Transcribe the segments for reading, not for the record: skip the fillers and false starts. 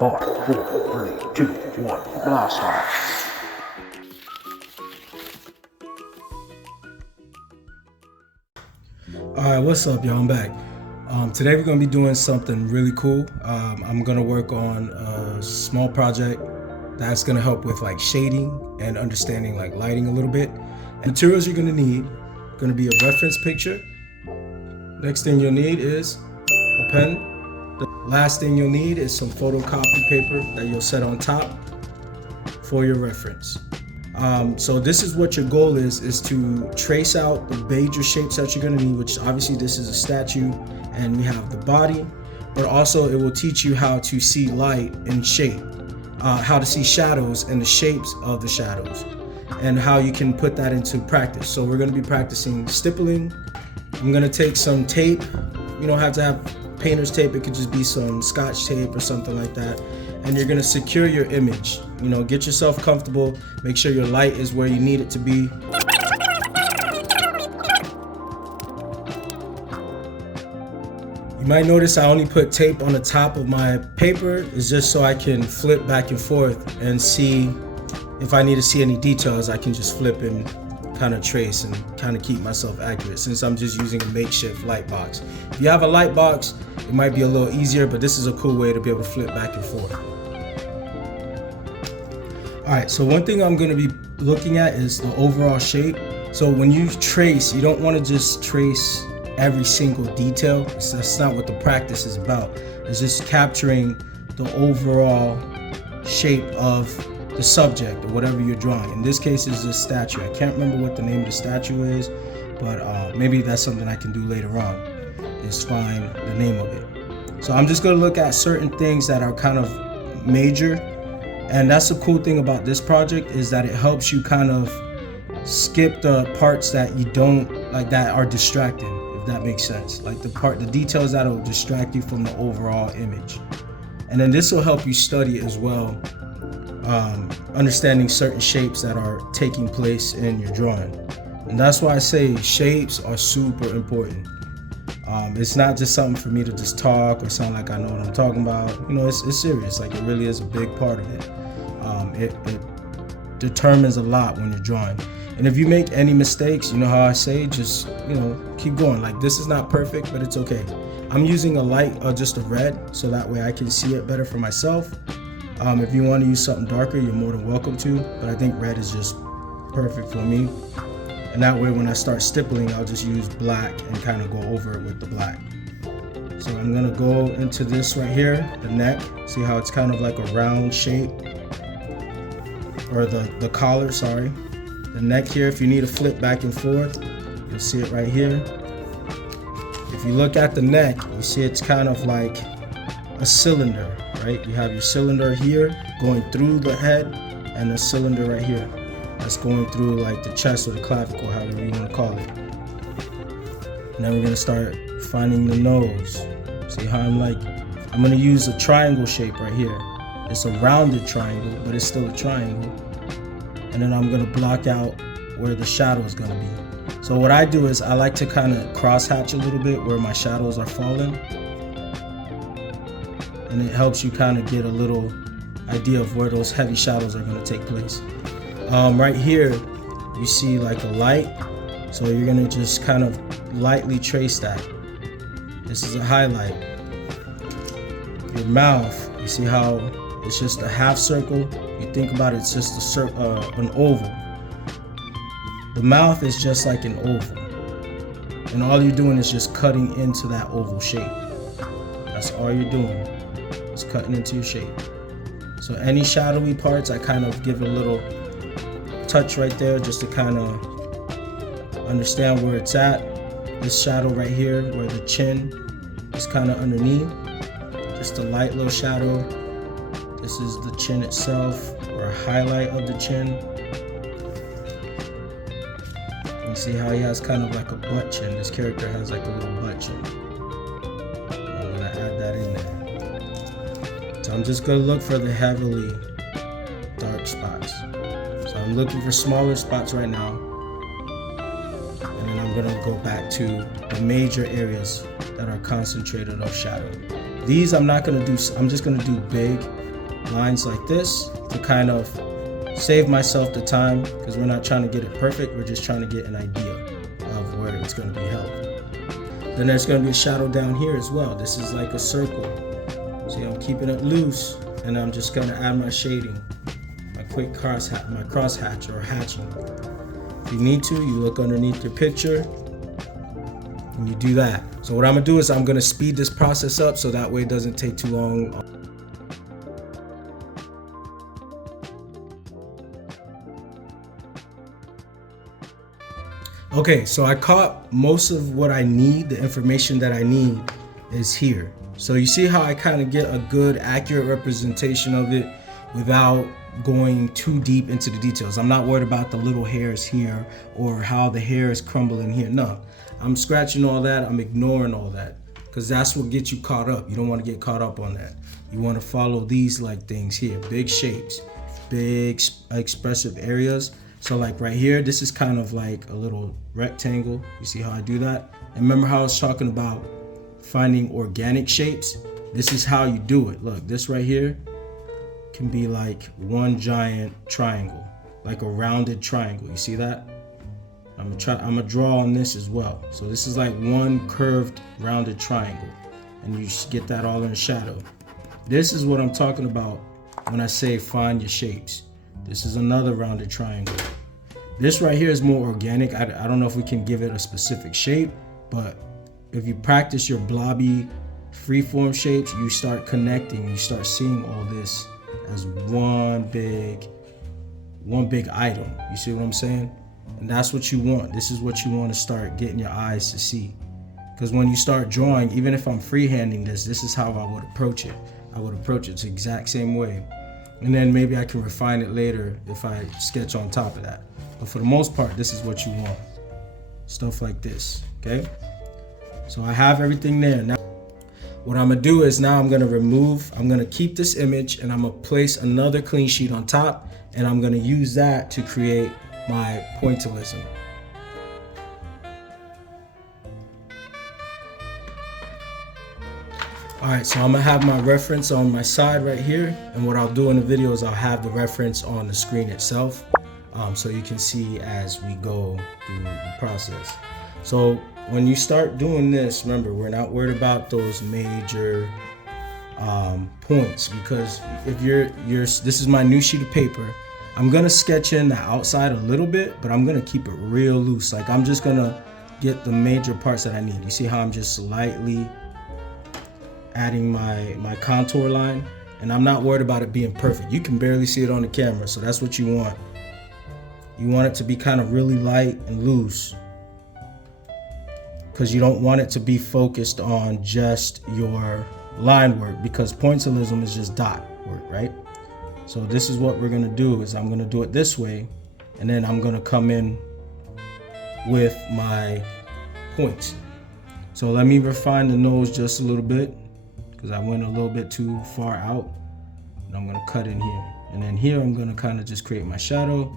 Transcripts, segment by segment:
5, 4, 3, 2, 1, blast off. Alright, what's up, y'all? I'm back. Today we're going to be doing something really cool. I'm going to work on a small project that's going to help with like shading and understanding like lighting a little bit. And materials you're going to need are going to be a reference picture. Next thing you'll need is a pen. The last thing you'll need is some photocopy paper that you'll set on top for your reference. So this is what your goal is to trace out the major shapes that you're going to need, which obviously this is a statue and we have the body, but also it will teach you how to see light and shape, how to see shadows and the shapes of the shadows, and how you can put that into practice. So we're going to be practicing stippling. I'm going to take some tape. You don't have to have painter's tape, it could just be some scotch tape or something like that. And you're gonna secure your image. You know, get yourself comfortable, make sure your light is where you need it to be. You might notice I only put tape on the top of my paper. It's just so I can flip back and forth and see if I need to see any details. I can just flip and kind of trace and kind of keep myself accurate, since I'm just using a makeshift light box. If you have a light box, it might be a little easier, but this is a cool way to be able to flip back and forth. All right, so one thing I'm going to be looking at is the overall shape. So when you trace, you don't want to just trace every single detail. That's not what the practice is about. It's just capturing the overall shape of the subject or whatever you're drawing. In this case, is this statue. I can't remember what the name of the statue is, but maybe that's something I can do later on, is find the name of it. So I'm just going to look at certain things that are kind of major. And that's the cool thing about this project, is that it helps you kind of skip the parts that you don't like, that are distracting, if that makes sense. Like the details that will distract you from the overall image. And then this will help you study as well, understanding certain shapes that are taking place in your drawing. And that's why I say shapes are super important. It's not just something for me to just talk or sound like I know what I'm talking about. You know, it's serious. Like, it really is a big part of it. It determines a lot when you're drawing. And if you make any mistakes, you know how I say, just, you know, keep going. Like, this is not perfect, but it's okay. I'm using a light, just a red, so that way I can see it better for myself. If you want to use something darker, you're more than welcome to, but I think red is just perfect for me. And that way when I start stippling, I'll just use black and kind of go over it with the black. So I'm going to go into this right here, the neck. See how it's kind of like a round shape, or the collar, sorry. The neck here, if you need to flip back and forth, you'll see it right here. If you look at the neck, you see it's kind of like a cylinder, right? You have your cylinder here going through the head, and a cylinder right here that's going through like the chest or the clavicle, however you want to call it. Now we're gonna start finding the nose. See how I'm gonna use a triangle shape right here. It's a rounded triangle, but it's still a triangle. And then I'm gonna block out where the shadow is gonna be. So what I do is I like to kind of cross hatch a little bit where my shadows are falling. And it helps you kind of get a little idea of where those heavy shadows are going to take place. Right here, you see like a light, so you're going to just kind of lightly trace that. This is a highlight. Your mouth, you see how it's just a half circle. You think about it, it's just an oval. The mouth is just like an oval, and all you're doing is just cutting into that oval shape. That's all you're doing. It's cutting into your shape. So any shadowy parts, I kind of give a little touch right there just to kind of understand where it's at. This shadow right here where the chin is kind of underneath, just a light little shadow. This is the chin itself, or a highlight of the chin. You see how he has kind of like a butt chin. This character has like a little butt chin. I'm gonna add that in there. So I'm just gonna look for the heavily dark spots. So I'm looking for smaller spots right now. And then I'm gonna go back to the major areas that are concentrated of shadow. These I'm not gonna do, I'm just gonna do big lines like this to kind of save myself the time, because we're not trying to get it perfect, we're just trying to get an idea of where it's gonna be held. Then there's gonna be a shadow down here as well. This is like a circle. See, I'm keeping it loose, and I'm just gonna add my shading, my quick crosshatch or hatching. If you need to, you look underneath your picture and you do that. So what I'm gonna do is I'm gonna speed this process up so that way it doesn't take too long. Okay, so I caught most of what I need. The information that I need is here. So you see how I kind of get a good, accurate representation of it without going too deep into the details. I'm not worried about the little hairs here or how the hair is crumbling here. No, I'm scratching all that. I'm ignoring all that, because that's what gets you caught up. You don't want to get caught up on that. You want to follow these like things here, big shapes, big expressive areas. So like right here, this is kind of like a little rectangle. You see how I do that? And remember how I was talking about finding organic shapes? This is how you do it. Look, this right here can be like one giant triangle, like a rounded triangle. You see that? I'm gonna draw on this as well. So this is like one curved rounded triangle, and you get that all in the shadow. This is what I'm talking about when I say find your shapes. This is another rounded triangle. This right here is more organic. I don't know if we can give it a specific shape, but if you practice your blobby freeform shapes, you start connecting, you start seeing all this as one big item. You see what I'm saying? And that's what you want. This is what you want to start getting your eyes to see. Because when you start drawing, even if I'm freehanding this is how I would approach it. I would approach it the exact same way. And then maybe I can refine it later if I sketch on top of that. But for the most part, this is what you want. Stuff like this, okay? So I have everything there. Now, what I'm gonna do is now I'm gonna keep this image and I'm gonna place another clean sheet on top, and I'm gonna use that to create my pointillism. All right, so I'm gonna have my reference on my side right here, and what I'll do in the video is I'll have the reference on the screen itself, so you can see as we go through the process. So when you start doing this, remember, we're not worried about those major points, because if this is my new sheet of paper, I'm gonna sketch in the outside a little bit, but I'm gonna keep it real loose. Like I'm just gonna get the major parts that I need. You see how I'm just lightly adding my contour line, and I'm not worried about it being perfect. You can barely see it on the camera, so that's what you want. You want it to be kind of really light and loose, because you don't want it to be focused on just your line work, because pointillism is just dot work, right? So this is what we're gonna do, is I'm gonna do it this way, and then I'm gonna come in with my points. So let me refine the nose just a little bit, because I went a little bit too far out, and I'm gonna cut in here. And then here I'm gonna kind of just create my shadow,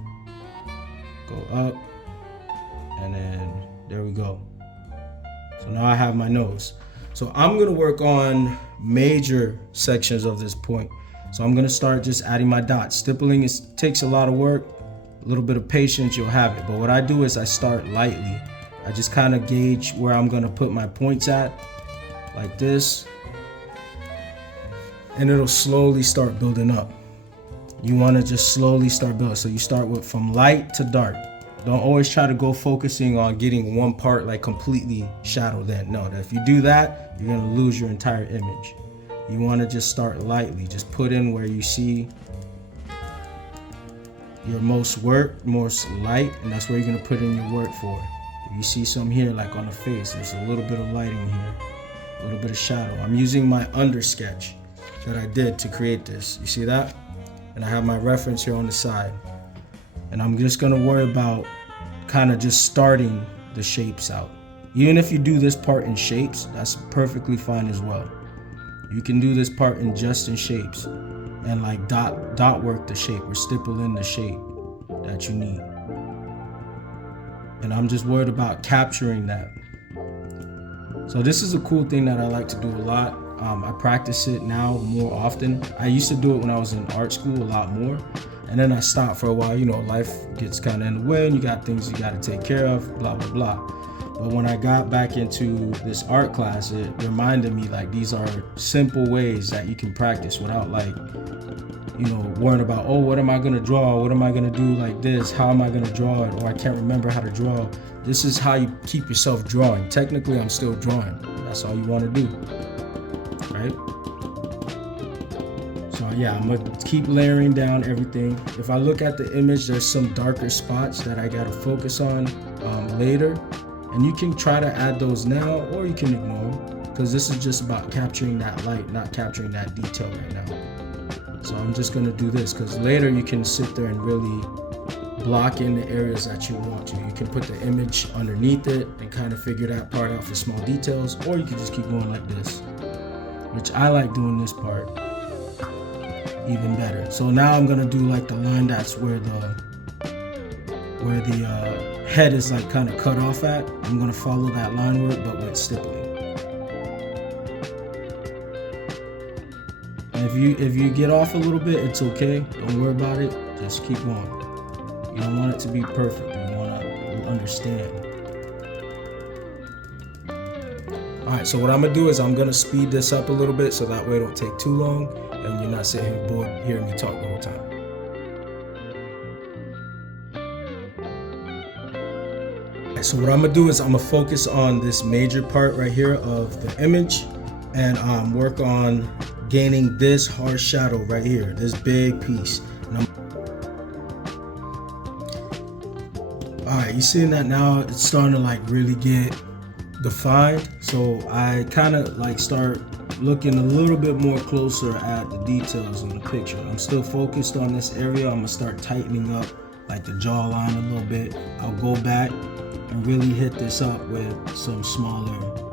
go up, and then there we go. So now I have my nose. So I'm gonna work on major sections of this point. So I'm gonna start just adding my dots. Stippling takes a lot of work, a little bit of patience, you'll have it. But what I do is I start lightly. I just kind of gauge where I'm gonna put my points at, like this, and it'll slowly start building up. You wanna just slowly start building. So you start from light to dark. Don't always try to go focusing on getting one part like completely shadowed in. No, if you do that, you're gonna lose your entire image. You wanna just start lightly. Just put in where you see your most light, and that's where you're gonna put in your work for. If you see some here, like on the face, there's a little bit of lighting here, a little bit of shadow. I'm using my under sketch that I did to create this. You see that? And I have my reference here on the side. And I'm just gonna worry about kind of just starting the shapes out. Even if you do this part in shapes, that's perfectly fine as well. You can do this part in shapes and like dot work the shape or stipple in the shape that you need. And I'm just worried about capturing that. So this is a cool thing that I like to do a lot. I practice it now more often. I used to do it when I was in art school a lot more, and then I stopped for a while. You know, life gets kind of in the way and you got things you got to take care of, blah, blah, blah. But when I got back into this art class, it reminded me like these are simple ways that you can practice without like, you know, worrying about, oh, what am I gonna draw? What am I gonna do like this? How am I gonna draw it? Or I can't remember how to draw. This is how you keep yourself drawing. Technically, I'm still drawing. That's all you wanna do, right? So yeah, I'm gonna keep layering down everything. If I look at the image, there's some darker spots that I gotta focus on later. And you can try to add those now, or you can ignore them, because this is just about capturing that light, not capturing that detail right now. So I'm just gonna do this, because later you can sit there and really block in the areas that you want to. You can put the image underneath it and kind of figure that part out for small details, or you can just keep going like this, which I like doing this part even better. So now I'm gonna do like the line that's where the head is like kind of cut off at. I'm gonna follow that line work, but with stippling. And if you get off a little bit, it's okay. Don't worry about it. Just keep going. You don't want it to be perfect. You want to understand. All right. So what I'm gonna do is I'm gonna speed this up a little bit, so that way it don't take too long, and you're not sitting here bored hearing me talk the whole time. So what I'm gonna do is I'm gonna focus on this major part right here of the image, and work on gaining this harsh shadow right here, this big piece. All right, you seeing that now? It's starting to like really get defined. So I kind of like start looking a little bit more closer at the details in the picture. I'm still focused on this area. I'm gonna start tightening up like the jawline a little bit. I'll go back and really hit this up with some smaller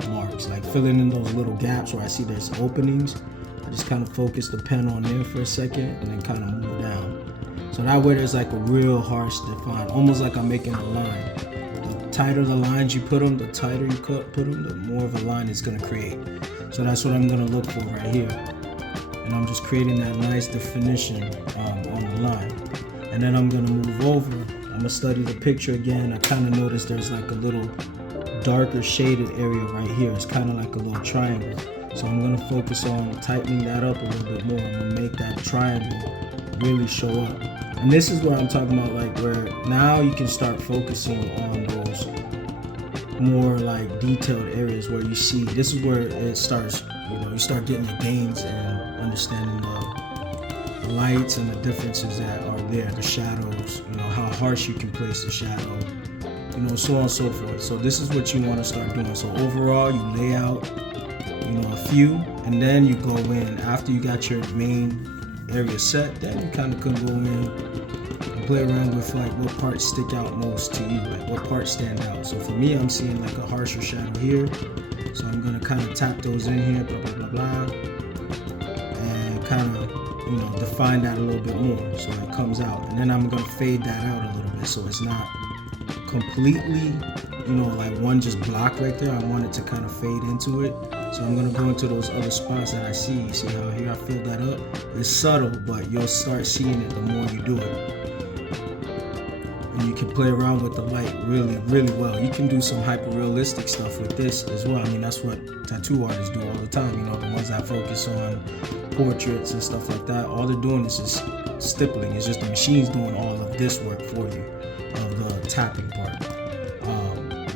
marks, like filling in those little gaps where I see there's openings. I just kind of focus the pen on there for a second and then kind of move down. So that way there's like a real harsh define, almost like I'm making a line. The tighter the lines you put them, the tighter you put them, the more of a line it's gonna create. So that's what I'm gonna look for right here. And I'm just creating that nice definition on the line. And then I'm gonna move over. I'm gonna study the picture again. I kind of noticed there's like a little darker shaded area right here. It's kind of like a little triangle. So I'm gonna focus on tightening that up a little bit more. I'm gonna make that triangle really show up. And this is where I'm talking about, like where now you can start focusing on those more like detailed areas where you see, this is where it starts, you know, you start getting the gains and understanding the lights and the differences that are there, the shadows, you know, how harsh you can place the shadow, you know, so on and so forth. So this is what you want to start doing. So overall, you lay out, you know, a few, and then you go in after you got your main area set. Then you kind of can go in and play around with like what parts stick out most to you, like what parts stand out. So for me, I'm seeing like a harsher shadow here, so I'm gonna kind of tap those in here, blah blah blah blah, and kind of, you know, define that a little bit more so it comes out. And then I'm gonna fade that out a little bit so it's not completely, you know, like one just block right there. I want it to kind of fade into it. So I'm gonna go into those other spots that I see. You see how here I filled that up? It's subtle, but you'll start seeing it the more you do it. And you can play around with the light really, really well. You can do some hyper-realistic stuff with this as well. I mean, that's what tattoo artists do all the time. You know, the ones that focus on portraits and stuff like that. All they're doing is just stippling. It's just the machine's doing all of this work for you, of the tapping part.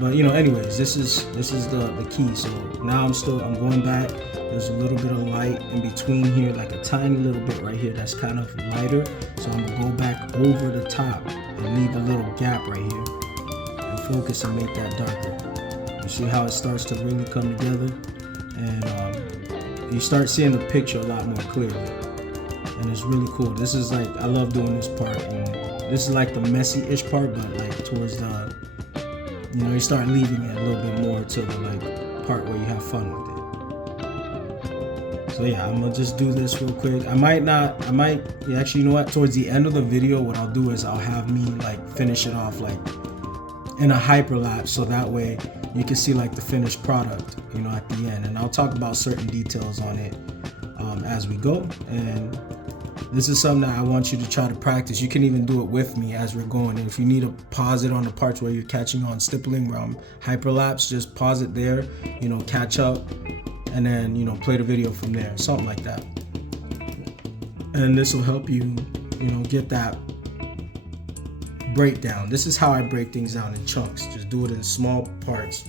But you know, anyways, this is the key. So now I'm going back. There's a little bit of light in between here, like a tiny little bit right here that's kind of lighter. So I'm gonna go back over the top and leave a little gap right here and focus and make that darker. You see how it starts to really come together, and you start seeing the picture a lot more clearly, and it's really cool. This is like, I love doing this part, and this is like the messy-ish part, but like towards the, you know, you start leaving it a little bit more to the like part where you have fun with it. So yeah, I'm gonna just do this real quick. Yeah, actually, you know what? Towards the end of the video, what I'll do is I'll have me like finish it off like in a hyperlapse, so that way, you can see like the finished product, you know, at the end. And I'll talk about certain details on it as we go. And this is something that I want you to try to practice. You can even do it with me as we're going. And if you need to pause it on the parts where you're catching on stippling, where I'm hyperlapse, just pause it there, you know, catch up, and then, you know, play the video from there, something like that. And this will help you, you know, get that breakdown. This is how I break things down in chunks. Just do it in small parts.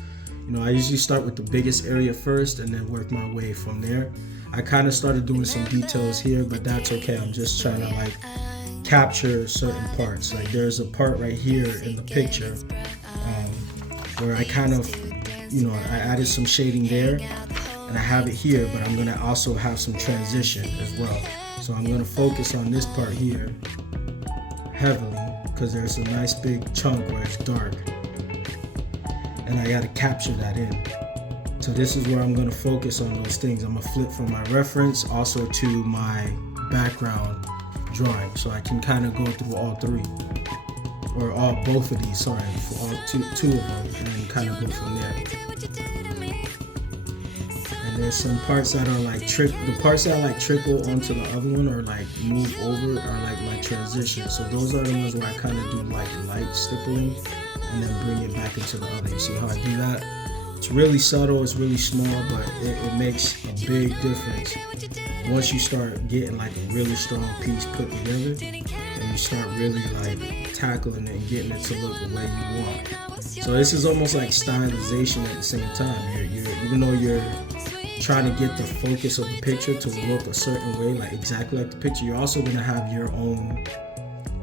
You know, I usually start with the biggest area first and then work my way from there. I kind of started doing some details here, but that's okay. I'm just trying to like capture certain parts. Like there's a part right here in the picture where I kind of, you know, I added some shading there and I have it here, but I'm gonna also have some transition as well. So I'm gonna focus on this part here heavily because there's a nice big chunk where it's dark and I gotta capture that in. So this is where I'm going to focus on those things. I'm going to flip from my reference also to my background drawing, so I can kind of go through all three, or both of these, sorry, for all two of them, and kind of go from there. And there's some parts that are like the parts that like trickle onto the other one or like move over are like my transition. So those are the ones where I kind of do like light stippling and then bring it back into the other. You see how I do that? It's really subtle, it's really small, but it makes a big difference once you start getting like a really strong piece put together and you start really like tackling it and getting it to look the way you want. So this is almost like stylization at the same time. Even though you're trying to get the focus of the picture to look a certain way, like exactly like the picture, you're also gonna have your own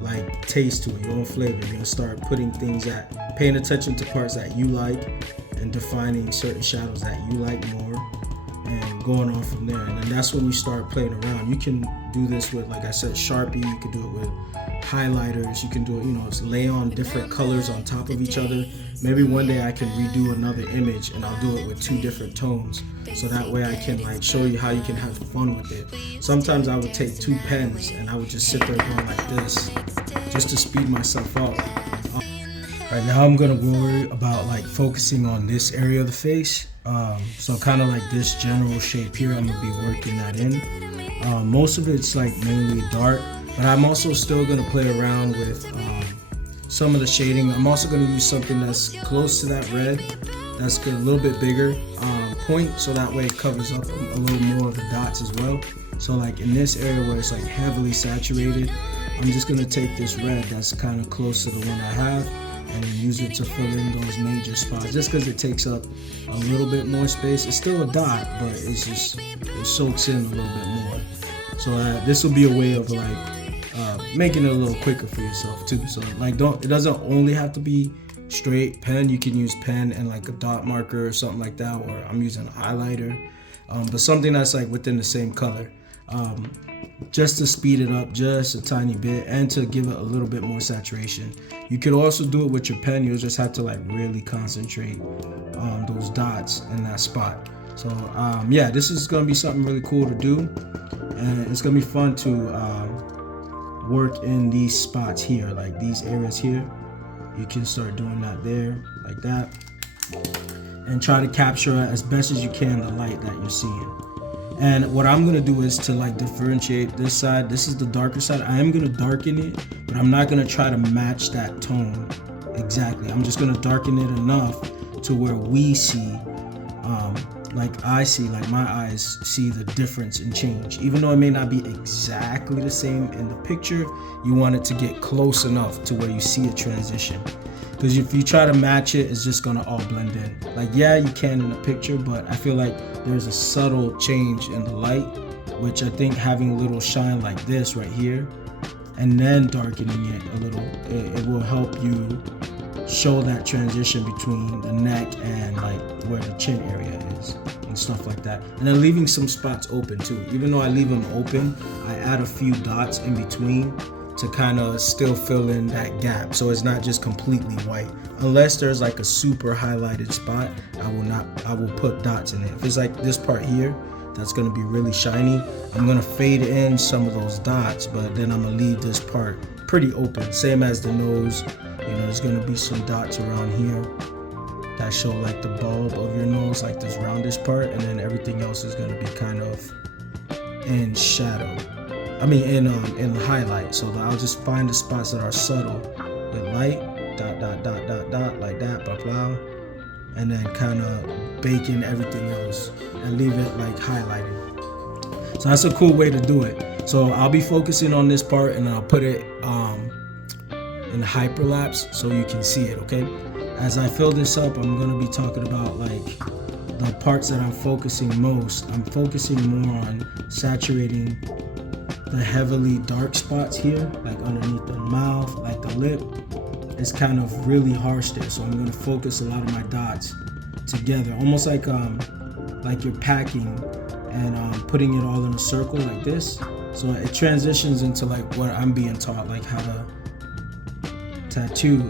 like taste to it, your own flavor. You're gonna start putting things paying attention to parts that you like, and defining certain shadows that you like more and going on from there. And then that's when you start playing around. You can do this with, like I said, Sharpie. You can do it with highlighters. You can do it, you know, lay on different colors on top of each other. Maybe one day I can redo another image and I'll do it with 2 different tones. So that way I can like show you how you can have fun with it. Sometimes I would take 2 pens and I would just sit there going like this just to speed myself up. Right now I'm gonna worry about like focusing on this area of the face. So kind of like this general shape here, I'm gonna be working that in. Most of it's like mainly dark, but I'm also still gonna play around with some of the shading. I'm also gonna use something that's close to that red, that's a little bit bigger point, so that way it covers up a little more of the dots as well. So like in this area where it's like heavily saturated, I'm just gonna take this red that's kind of close to the one I have and use it to fill in those major spots, just because it takes up a little bit more space. It's still a dot, but it's just, it soaks in a little bit more. So this will be a way of like making it a little quicker for yourself too. So like it doesn't only have to be straight pen. You can use pen and like a dot marker or something like that, or I'm using a highlighter, but something that's like within the same color, just to speed it up just a tiny bit and to give it a little bit more saturation. You could also do it with your pen. You'll just have to like really concentrate on those dots in that spot. So yeah, this is gonna be something really cool to do, and it's gonna be fun to work in these spots here, like these areas here. You can start doing that there, like that, and try to capture as best as you can the light that you're seeing. And what I'm gonna do is to like differentiate this side. This is the darker side. I am gonna darken it, but I'm not gonna try to match that tone exactly. I'm just gonna darken it enough to where we see, like my eyes see the difference and change. Even though it may not be exactly the same in the picture, you want it to get close enough to where you see a transition. Because if you try to match it, it's just gonna all blend in. Like, yeah, you can in a picture, but I feel like there's a subtle change in the light, which I think having a little shine like this right here, and then darkening it a little, it will help you show that transition between the neck and like where the chin area is and stuff like that. And then leaving some spots open too. Even though I leave them open, I add a few dots in between to kind of still fill in that gap, so it's not just completely white. Unless there's like a super highlighted spot, I will put dots in it. If it's like this part here that's gonna be really shiny, I'm gonna fade in some of those dots, but then I'm gonna leave this part pretty open, same as the nose. You know, there's gonna be some dots around here, that show like the bulb of your nose, like this roundish part, and then everything else is gonna be kind of in shadow. In highlight. So I'll just find the spots that are subtle with light, dot, dot, dot, dot, dot, like that, blah, blah, and then kind of bake in everything else and leave it like highlighted. So that's a cool way to do it. So I'll be focusing on this part, and I'll put it in hyperlapse so you can see it, okay? As I fill this up, I'm gonna be talking about like the parts that I'm focusing most. I'm focusing more on saturating the heavily dark spots here, like underneath the mouth, like the lip. It's kind of really harsh there, so I'm gonna focus a lot of my dots together, almost like you're packing and putting it all in a circle like this. So it transitions into like what I'm being taught, like how to tattoo.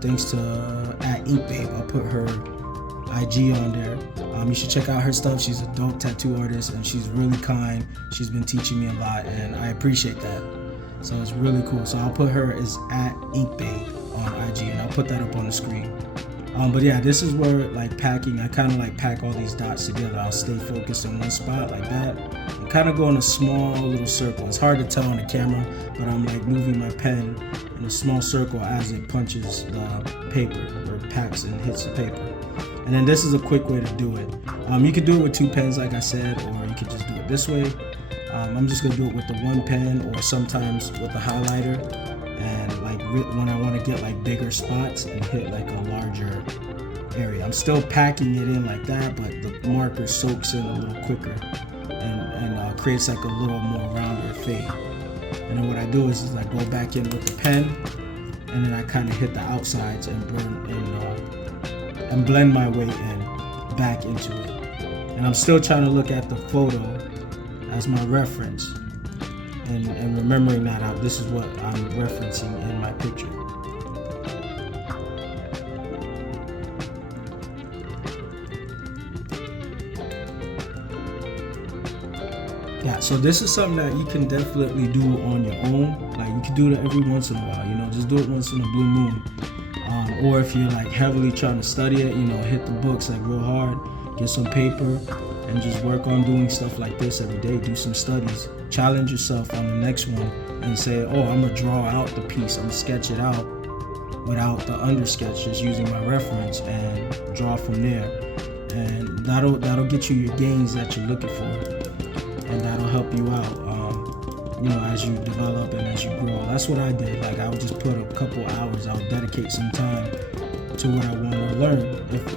Thanks to @InkBabe, I'll put her IG on there. You should check out her stuff. She's a dope tattoo artist, and she's really kind. She's been teaching me a lot, and I appreciate that. So it's really cool. So I'll put her as @InkBabe on IG, and I'll put that up on the screen. But yeah, this is where like packing, I kind of like pack all these dots together. I'll stay focused on one spot like that and kind of go in a small little circle. It's hard to tell on the camera, but I'm like moving my pen in a small circle as it punches the paper or packs and hits the paper. And then this is a quick way to do it. You could do it with 2 pens like I said, or you could just do it this way. I'm just gonna do it with the 1 pen, or sometimes with the highlighter, and like when I want to get like bigger spots and hit like a larger area. I'm still packing it in like that, but the marker soaks in a little quicker and creates like a little more rounder fade. And then what I do is I go back in with the pen, and then I kind of hit the outsides and blend my way in back into it. And I'm still trying to look at the photo as my reference, and remembering that this is what I'm referencing in my picture. Yeah, so this is something that you can definitely do on your own. Like you can do it every once in a while, just do it once in a blue moon. Or if you're like heavily trying to study it, hit the books like real hard, get some paper, and just work on doing stuff like this every day. Do some studies, challenge yourself on the next one, and say, oh, I'm gonna draw out the piece, I'm gonna sketch it out without the undersketch, just using my reference and draw from there. And that'll get you your gains that you're looking for, and that'll help you out as you develop and as you grow. That's what I did. Like I would just put a couple hours, I would dedicate some time to what I want to learn,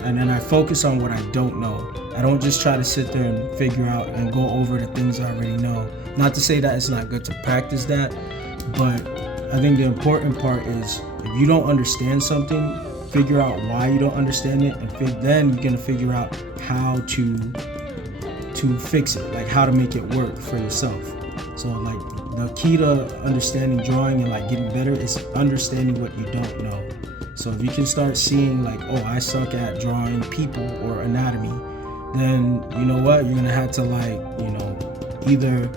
and then I focus on what I don't know. I don't just try to sit there and figure out and go over the things I already know. Not to say that it's not good to practice that, but I think the important part is if you don't understand something, figure out why you don't understand it, and then you're gonna figure out how to fix it, like how to make it work for yourself. So like the key to understanding drawing and like getting better is understanding what you don't know. So if you can start seeing like, oh, I suck at drawing people or anatomy, then you know what, you're gonna have to either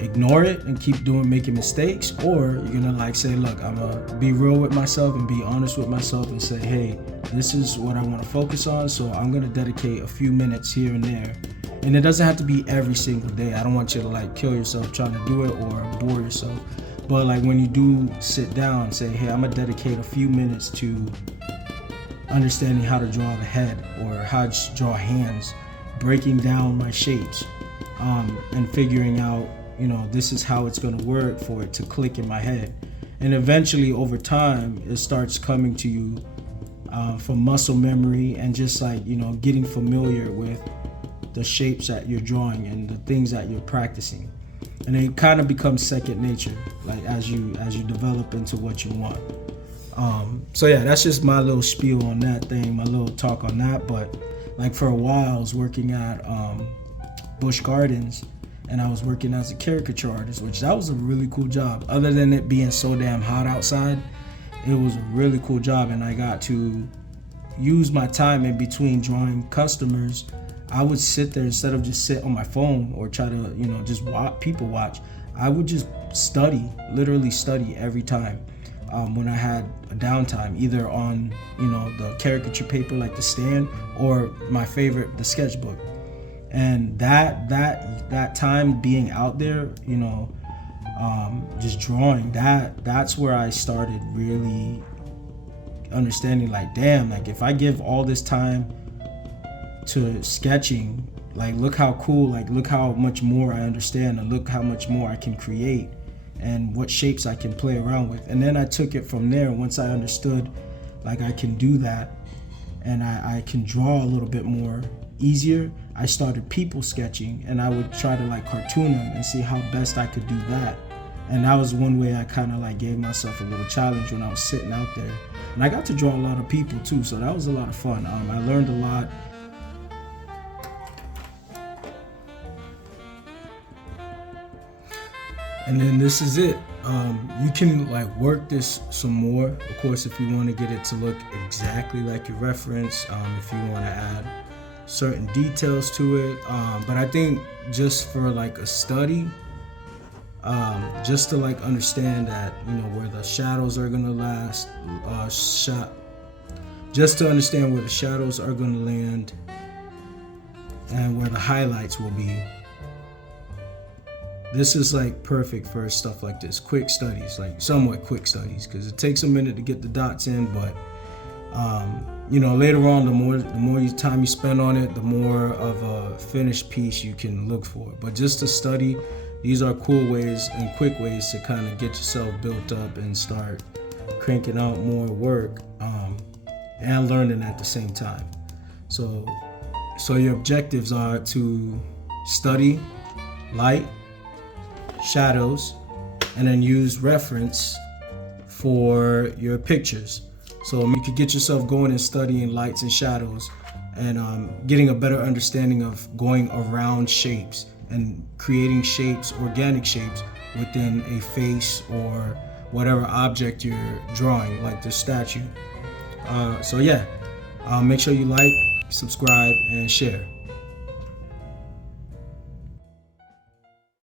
ignore it and keep making mistakes, or you're gonna say, look, I'm gonna be real with myself and be honest with myself and say, hey, this is what I want to focus on, so I'm gonna dedicate a few minutes here and there. And it doesn't have to be every single day. I don't want you to kill yourself trying to do it or bore yourself. But when you do sit down and say, hey, I'm gonna dedicate a few minutes to understanding how to draw the head or how to draw hands, breaking down my shapes, and figuring out, this is how it's gonna work for it to click in my head. And eventually over time, it starts coming to you from muscle memory and just getting familiar with the shapes that you're drawing and the things that you're practicing. And it kind of becomes second nature, as you develop into what you want. So yeah, that's just my little spiel on that thing, my little talk on that. But for a while I was working at Busch Gardens, and I was working as a caricature artist, which that was a really cool job. Other than it being so damn hot outside, it was a really cool job, and I got to use my time in between drawing customers. I would sit there instead of just sit on my phone or try to, just people watch. I would just literally study every time. when I had a downtime, either on, you know, the caricature paper like the stand, or my favorite, the sketchbook. And that time being out there, you know, just drawing, that's where I started really understanding, like, damn, like if I give all this time to sketching, like, look how cool, like, look how much more I understand, and look how much more I can create, and what shapes I can play around with. And then I took it from there. Once I understood, like, I can do that, and I can draw a little bit more easier, I started people sketching, and I would try to like cartoon them and see how best I could do that. And that was one way I kind of like gave myself a little challenge when I was sitting out there. And I got to draw a lot of people too, so that was a lot of fun. I learned a lot. And then this is it. You can like work this some more, of course, if you want to get it to look exactly like your reference, if you want to add certain details to it. But I think just for like a study, just to like understand that, you know, where the shadows are gonna last, just to understand where the shadows are gonna land and where the highlights will be. This is like perfect for stuff like this, quick studies, like somewhat quick studies, because it takes a minute to get the dots in, but you know, later on, the more time you spend on it, the more of a finished piece you can look for. But just to study, these are cool ways and quick ways to kind of get yourself built up and start cranking out more work, and learning at the same time. So your objectives are to study light, shadows, and then use reference for your pictures. So you could get yourself going and studying lights and shadows, and getting a better understanding of going around shapes and creating shapes, organic shapes, within a face or whatever object you're drawing, like the statue. So yeah, make sure you like, subscribe, and share.